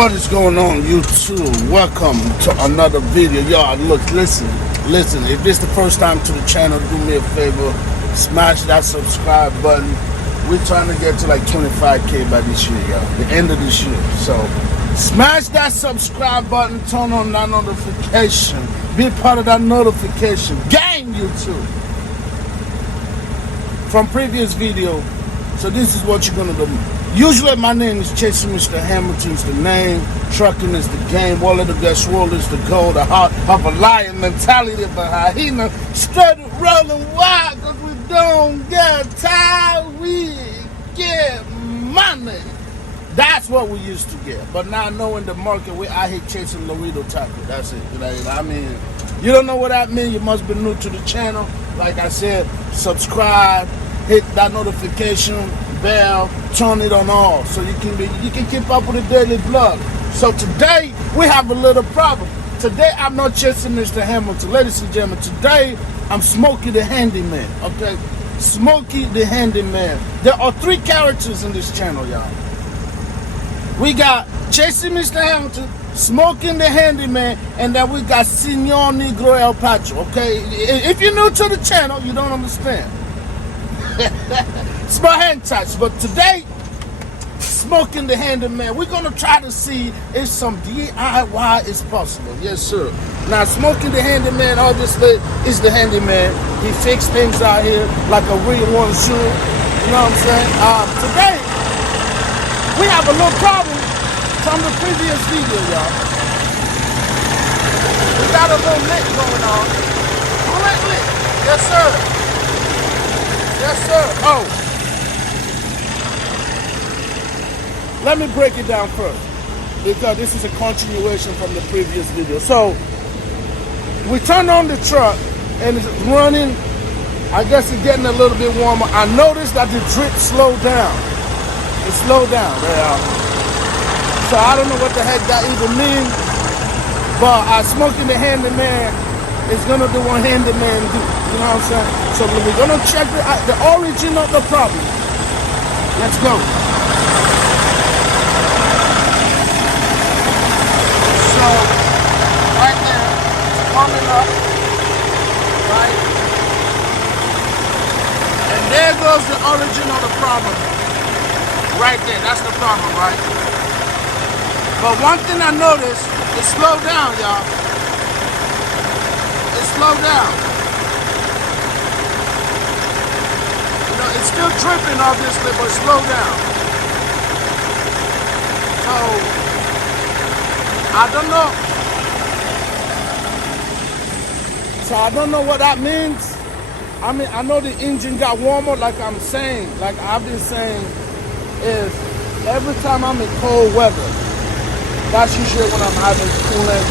What is going on, YouTube? Welcome to another video. Y'all, look, listen. If this is the first time to the channel, do me a favor, smash that subscribe button. We're trying to get to like 25K by this year, y'all. The end of this year. So, smash that subscribe button, turn on that notification. Be part of that notification gang, YouTube. From previous video, so this is what you're gonna do. Usually my name is Chasingmrhamilton is the name, trucking is the game, wallet of the swole is the goal, the heart of a lion, mentality of a hyena, straight rolling wild, cause we don't get tired, we get money. That's what we used to get. But now knowing the market, we out here chasing Laredo taco. That's it. I mean, you don't know what that means, you must be new to the channel. Like I said, subscribe, hit that notification bell, turn it on all so you can keep up with the daily vlog. So today we have a little problem. Today I'm not chasing Mr. Hamilton, ladies and gentlemen. Today I'm Smokey the Handyman. Okay, Smokey the Handyman. There are three characters in this channel, y'all. We got Chasing Mr. Hamilton, Smoking the Handyman, and then we got Senor Negro El Pacho. Okay, if you're new to the channel, you don't understand. Small hand touch, but today, Smoking the Handyman, we're gonna try to see if some DIY is possible. Yes, sir. Now, Smoking the Handyman, obviously, is the handyman. He fixes things out here like a real one should. You know what I'm saying? Today, we have a little problem from the previous video, y'all. We got a little lick going on. Lick. Yes, sir. Yes, sir. Oh. Let me break it down first, because this is a continuation from the previous video. So, we turned on the truck, and it's running. I guess it's getting a little bit warmer. I noticed that the drip slowed down. It slowed down. So, I don't know what the heck that even means, but Smoking the Handyman is going to do what handyman do. You know what I'm saying? So, we're going to check the origin of the problem. Let's go. So, right there, it's coming up, right? And there goes the origin of the problem. Right there, that's the problem, right? But one thing I noticed, it slowed down, y'all. It slowed down. You know, it's still dripping, obviously, but it slowed down. So, I don't know. So I don't know what that means. I mean, I know the engine got warmer, like I'm saying, like I've been saying, is every time I'm in cold weather, that's usually when I'm having coolant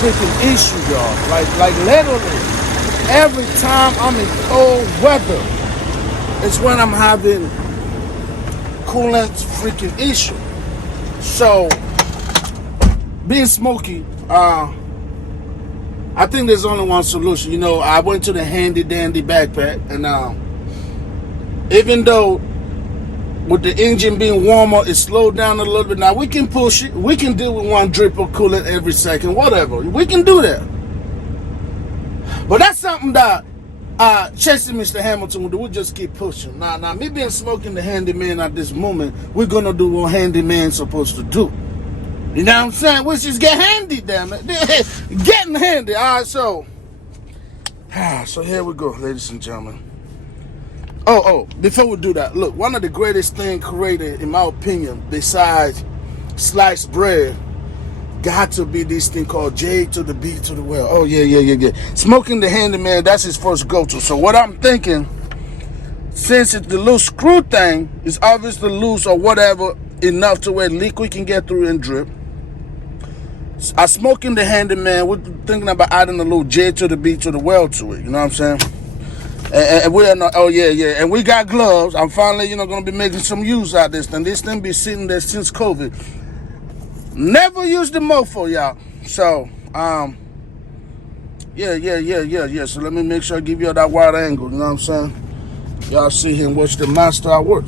freaking issue, y'all. Like literally, every time I'm in cold weather, it's when I'm having coolant freaking issue. So, being Smokey, I think there's only one solution. You know, I went to the handy dandy backpack, and even though with the engine being warmer, it slowed down a little bit. Now we can push it. We can deal with one drip of coolant every second, whatever. We can do that. But that's something that Chasing Mr. Hamilton will do. We just keep pushing. Now me being Smoking the Handyman at this moment, we're gonna do what handyman's supposed to do. You know what I'm saying? Which is get handy, damn it. Getting handy. All right, so here we go, ladies and gentlemen. Oh, before we do that, look, one of the greatest things created, in my opinion, besides sliced bread, got to be this thing called J to the B to the well. Oh, yeah. Smoking the Handyman, that's his first go-to. So what I'm thinking, since it's the little screw thing, it's obviously loose or whatever, enough to where liquid can get through and drip. Smoking the Handyman, we're thinking about adding a little J to the B to the well to it. You know what I'm saying? And we're not, oh yeah. And we got gloves. I'm finally, going to be making some use out of this thing. This thing been sitting there since COVID. Never used the mofo, y'all. So, yeah. So let me make sure I give you that wide angle. You know what I'm saying? Y'all see him watch the master at work.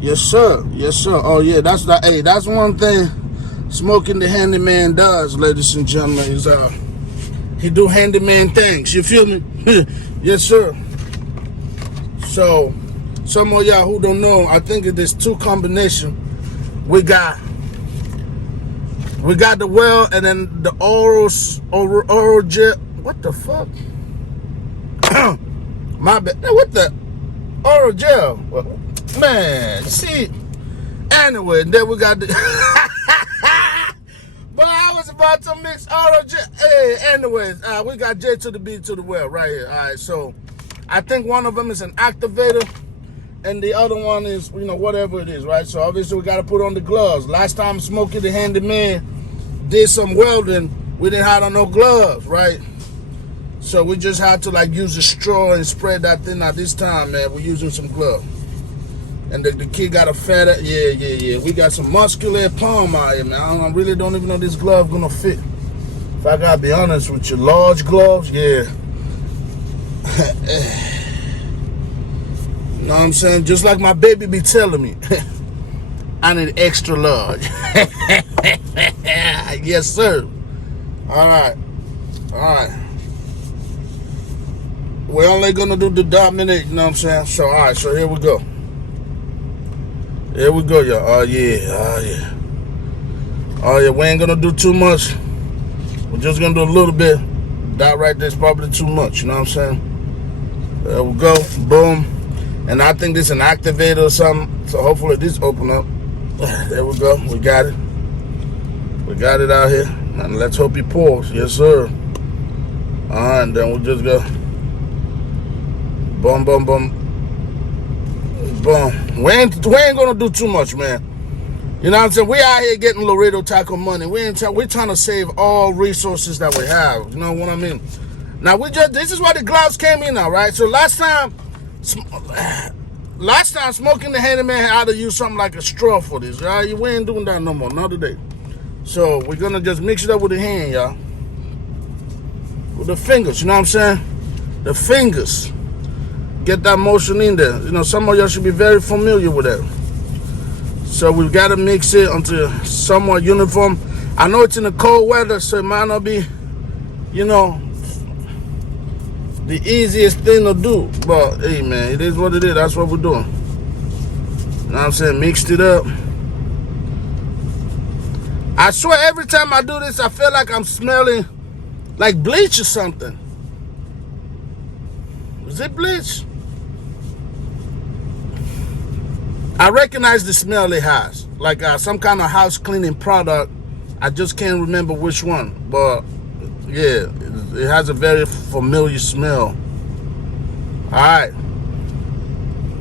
Yes, sir. Yes, sir. Oh, yeah. That's the. Hey, that's one thing Smoking the Handyman does, ladies and gentlemen. Is he do handyman things. You feel me? Yes, sir. So, some of y'all who don't know, I think there's two combinations. We got the well and then the oral gel. What the fuck? My bad. What the oral gel? Man, see. Anyway, then we got the. But I was about to mix oral gel. Hey, anyways, we got J to the B to the well right here. All right, so I think one of them is an activator, and the other one is, whatever it is, right? So obviously we got to put on the gloves. Last time Smokey the Handyman did some welding, we didn't have on no gloves, right? So we just had to use a straw and spread that thing out. This time, man, we're using some gloves. And the kid got a fatter, yeah. We got some muscular palm out here, man. I really don't even know this glove gonna fit. If I gotta be honest with you, large gloves, yeah. You know what I'm saying? Just like my baby be telling me, I need extra large. Yes, sir. All right. We're only gonna do the dominate, you know what I'm saying? So, all right, so here we go. Here we go, y'all. Oh, yeah. We ain't gonna do too much. We're just gonna do a little bit. That right there's probably too much, you know what I'm saying? There we go. Boom. And I think this is an activator or something. So hopefully this open up. There we go. We got it. We got it out here. And let's hope he pours. Yes, sir. Alright, and then we'll just go. Boom, boom, boom. Boom. We ain't gonna do too much, man. You know what I'm saying? We out here getting Laredo Taco money. We're trying to save all resources that we have. You know what I mean? Now this is why the gloves came in now, right? So last time Smoking the Handyman had to use something like a straw for this, right? We ain't doing that no more, not today. So we're gonna just mix it up with the hand, y'all. With the fingers, you know what I'm saying? The fingers. Get that motion in there. Some of y'all should be very familiar with that. So we've got to mix it until somewhat uniform. I know it's in the cold weather, so it might not be, the easiest thing to do. But, hey, man, it is what it is. That's what we're doing. You know what I'm saying? Mixed it up. I swear every time I do this, I feel like I'm smelling like bleach or something. Is it bleach? I recognize the smell it has, like some kind of house cleaning product. I just can't remember which one, but yeah, it has a very familiar smell. All right,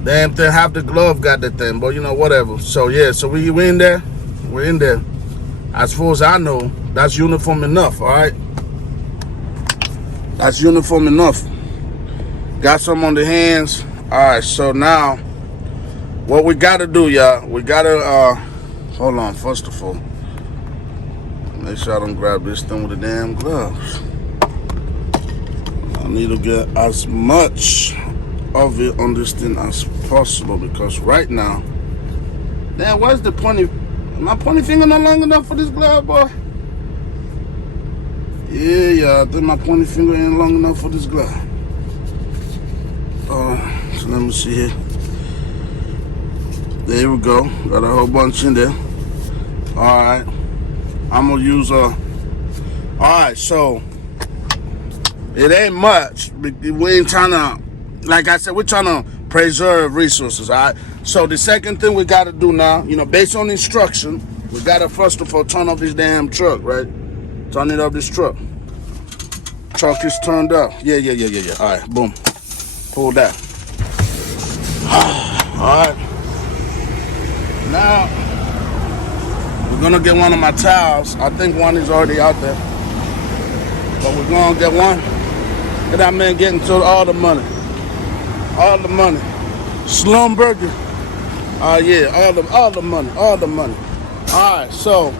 damn thing, half the glove got that thing, but whatever. So yeah, so we in there, we're in there. As far as I know, that's uniform enough. All right, that's uniform enough. Got some on the hands. All right, so now what we gotta do, y'all, we gotta hold on. First of all, make sure I don't grab this thing with the damn gloves. I need to get as much of it on this thing as possible, because right now, damn, where's the pointy? My pointy finger not long enough for this glove, boy? Yeah, I think my pointy finger ain't long enough for this glove. So let me see here. There we go. Got a whole bunch in there. Alright. I'm gonna use alright, so it ain't much. We ain't trying to, like I said, we're trying to preserve resources, alright? So the second thing we gotta do now, based on instruction, we gotta first of all turn off this damn truck, right? Turn it up, this truck. Truck is turned up. Yeah. Alright, boom. Pull that. Alright. Now, we're gonna get one of my towels. I think one is already out there. But we're gonna get one. Look at that man getting to all the money. All the money. Slumberger. Yeah, all the money. Alright, so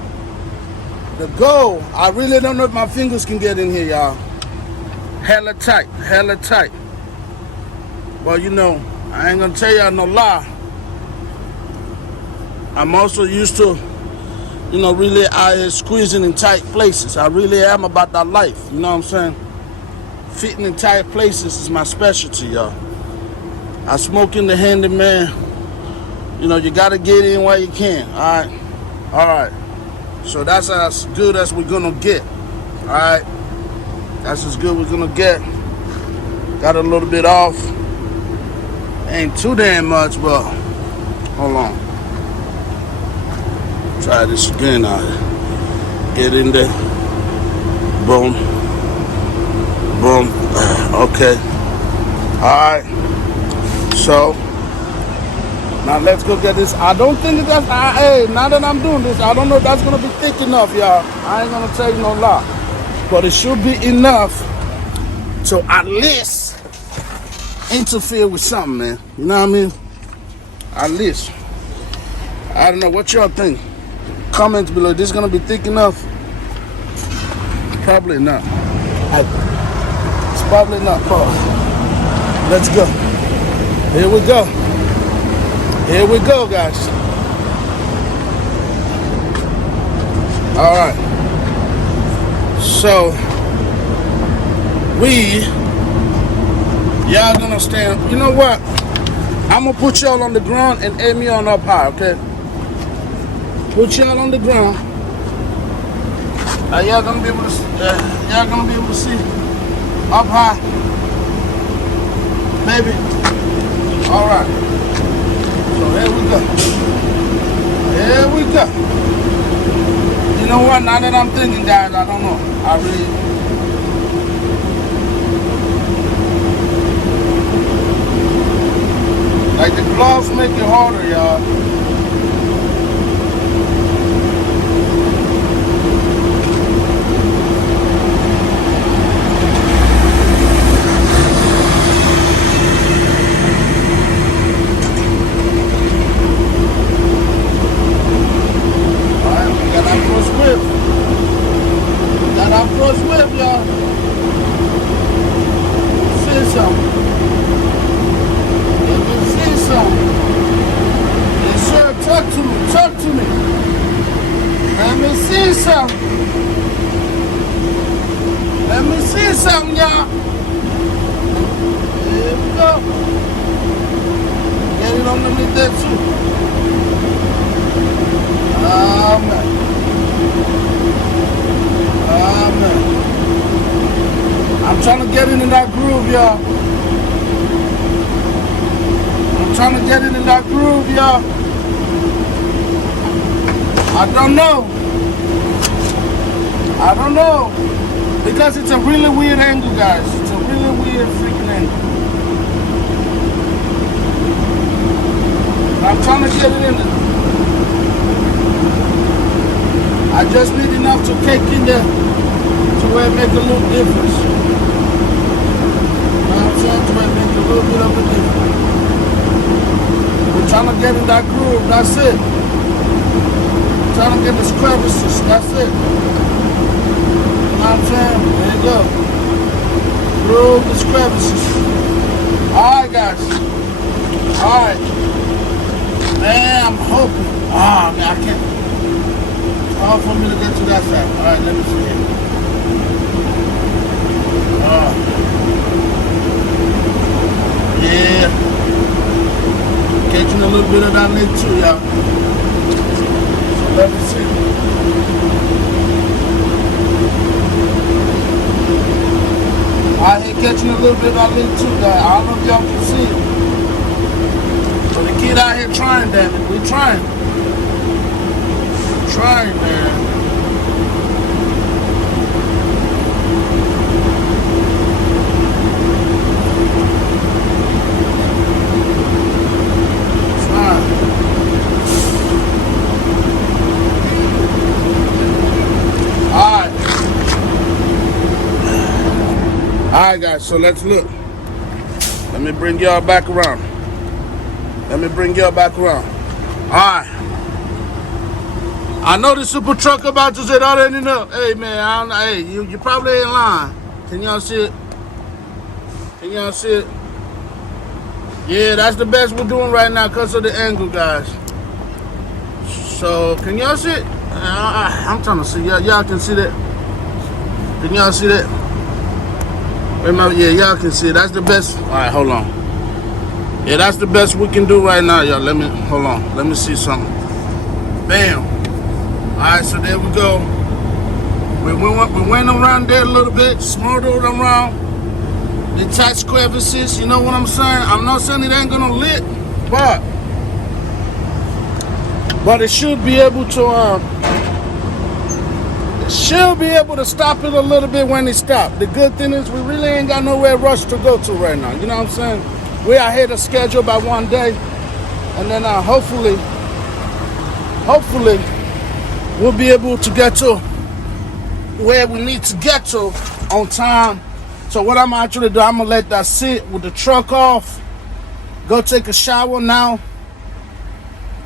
the goal, I really don't know if my fingers can get in here, y'all. Hella tight. Well, I ain't gonna tell y'all no lie. I'm also used to, you know, really out here squeezing in tight places. I really am about that life, you know what I'm saying? Fitting in tight places is my specialty, y'all. I smoke in the handyman. You know, you gotta get in while you can, alright? So that's as good as we're gonna get, alright? That's as good we're gonna get. Got a little bit off. Ain't too damn much, but hold on. Try this again. Get in there. Boom. Boom. Okay. Alright. So now let's go get this. I don't think that's hey, now that I'm doing this, I don't know if that's gonna be thick enough, y'all. I ain't gonna tell you no lie. But it should be enough to at least interfere with something, man. You know what I mean? At least. I don't know what y'all think. Comments below. This is gonna be thick enough? Probably not. It's probably not. Pause. Let's go. Here we go. Here we go, guys. All right. So y'all gonna stand. You know what? I'm gonna put y'all on the ground and aim me on up high, okay? Put y'all on the ground. Y'all gonna be able to. Y'all gonna be able to see up high, maybe. All right. So here we go. Here we go. You know what? Now that I'm thinking, guys, I don't know. I really. Like the gloves make it harder, y'all. Alright, we got our first whip. We got our first whip, y'all. See something. Yes, sir, talk to me. Let me see something. Let me see something, y'all. Here we go. Get it underneath that too. Amen. Amen. I'm trying to get into that groove, y'all. Trying to get in that groove, y'all. I don't know. Because it's a really weird angle, guys. It's a really weird freaking angle. I'm trying to get it in there. I just need enough to kick in there to where it make a little difference. You know what I'm saying? To where it make a little bit of a difference. We're trying to get in that groove, that's it. Trying to get the crevices, that's it. You know what I'm saying? There you go. Groove the crevices. Alright, guys. Alright. Man, I'm hoping. Oh, man, I can't. It's hard for me to get to that side. Alright, let me see here. Yeah. Catching a little bit of that lid too, y'all. So let me see. I hate catching a little bit of that lid too, guys. I don't know if y'all can see it. So the kid out here trying, damn it. We're trying. We're trying, man. Alright guys, so let's look. Let me bring y'all back around. Alright. I know the super truck about to say that ain't enough. Hey man, I don't know. Hey, you probably ain't lying. Can y'all see it? Yeah, that's the best we're doing right now because of the angle, guys. So can y'all see it? I'm trying to see. Y'all can see that. Can y'all see that? Yeah, y'all can see it. That's the best. All right, hold on. Yeah, that's the best we can do right now, y'all. Hold on. Let me see something. Bam. All right, so there we go. We went around there a little bit, smoothed around the tight crevices. You know what I'm saying? I'm not saying it ain't gonna lit, but it should be able to. She'll be able to stop it a little bit when it stops. The good thing is we really ain't got nowhere rush to go to right now. You know what I'm saying? We are ahead of schedule by one day. And then hopefully, we'll be able to get to where we need to get to on time. So what I'm actually doing, I'm going to let that sit with the truck off. Go take a shower now.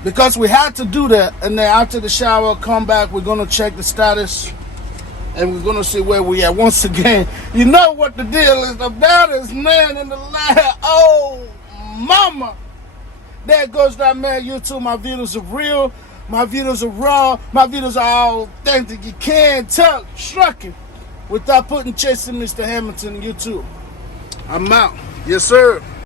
Because we had to do that, and then after the shower, come back, we're going to check the status, and we're going to see where we at. Once again, you know what the deal is. The baddest man in the land. Oh, mama. There goes that man. YouTube, my videos are real. My videos are raw. My videos are all authentic. You can't talk trucking without putting Chasing Mr. Hamilton on YouTube. I'm out. Yes, sir.